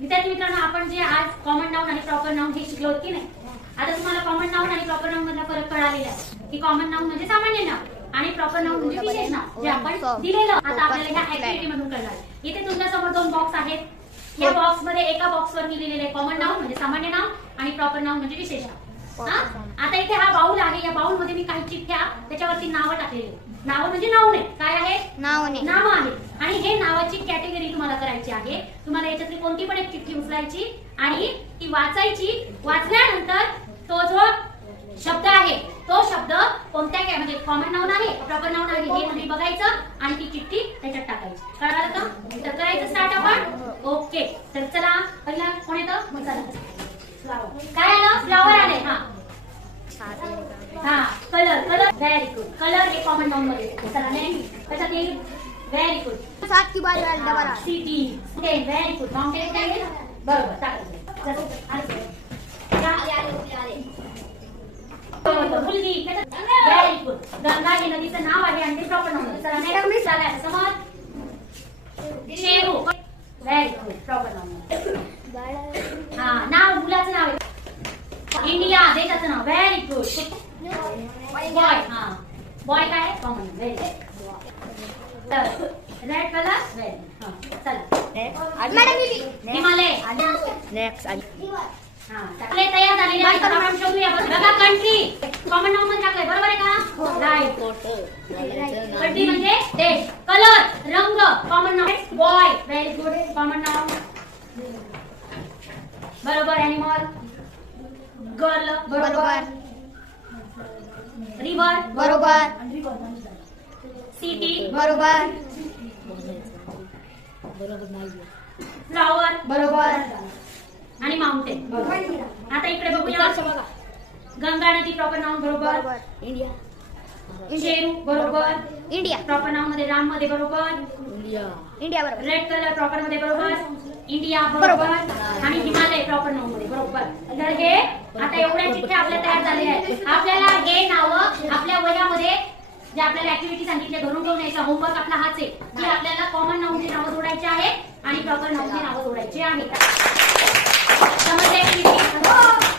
विद्यार्थी मित्रांनो, आपण जे आज कॉमन नाउन आणि प्रॉपर नाउन हे शिकलो की नाही, आता तुम्हाला कॉमन नाउन आणि प्रॉपर नाउन मधला फरक कळालेला आहे की कॉमन नाउन म्हणजे सामान्य नाव आणि प्रॉपर नाउन म्हणजे विशेष नाव जे आपण दिलेलं आता आपल्याला ह्या ऍक्टिव्हिटी मधून कळणार। इथे तुमच्या समोर दोन बॉक्स आहेत, या बॉक्स मध्ये एका बॉक्स वर लिहिलेले आहे कॉमन नाउन म्हणजे सामान्य नाव आणि प्रॉपर नाउन म्हणजे विशेष नाव। आता इथे हा बाउल आहे, या बाउल मध्ये मी काही चिठ्ठ्या त्याच्यावरती नावं टाकलेली, नावं म्हणजे नाव नाही, काय आहे नाव आहे आणि हे नावाची कॅटेगरी तुम्हाला करायची आहे। तुम्हाला याच्यातली कोणती पण एक चिठ्ठी उचलायची आणि ती वाचायची, वाचल्यानंतर तो जो शब्द आहे तो शब्द कोणत्या म्हणजे कॉमन नाउन आहे प्रॉपर नाउन आहे हे तुम्ही बघायचं आणि ती चिठ्ठी त्याच्यात टाकायची। कळलं का? तर करायचं स्टार्ट आपण। ओके, तर चला पहिला कोण येतं? चला काय आलं? फ्लॉवर आले। हा colour, colour very good, colour हे कॉमन नाउन मध्ये येते। चला नेक्स्ट कशात येईल? व्हेरी गुड, सात की बारी वाला double city, okay very good, mountain काय येईल? बरोबर टाकायचं। चला मुलगी, व्हेरी गुड, गंगा हे नदीचं नाव आहे आणि ते प्रॉपर नाउन आहे। चला नेक्स्ट झालं समज, Sheru, very good, proper noun. हा नाव मुलाचं नाव आहे, इंडिया देशाचं नाव, व्हेरी गुड, बॉय, हा बॉय काय आहे? Common, very good, red colour, very, हा चला हिमालय, नेक्स्ट हा टाकले, तयार झालेले आहे। आता आपण शोधूया बघा, कंट्री कॉमन नाउन मध्ये टाकलंय, बरोबर आहे का? राईट, कंट्री म्हणजे देश। कलर रंग, common noun, boy, very good, common noun, बरोबर। एनिमल गर्ल, बरोबर। रिवर, बरोबर। सिटी, बरोबर। फ्लॉवर, बरोबर। आणि माउंटेन, बरोबर। आता इकडे बघूया, गंगा नदी प्रॉपर नाउन, बरोबर। इंडिया, शेरू, बरोबर। इंडिया, प्रॉपर नाउन मध्ये राम मध्ये, बरोबर। इंडिया बरोबर। रेड कलर प्रॉपर मध्ये, बरोबर। इंडिया, बरोबर। आणि हिमालय प्रॉपर नाउन मध्ये, बरोबर। तर हे आता एवढ्या चिठ्ठ्या आपल्या तयार झालेल्या आहेत। आपल्याला हे नावं आपल्या वह्यामध्ये जे आपल्याला ऍक्टिव्हिटी सांगितले घरून घेऊन यायचा, होमवर्क आपला हाच आहे की आपल्याला कॉमन नाउनची नावं जोडायची आहे आणि प्रॉपर नाउनची नावं जोडायची आहे। समजले ऍक्टिव्हिटी?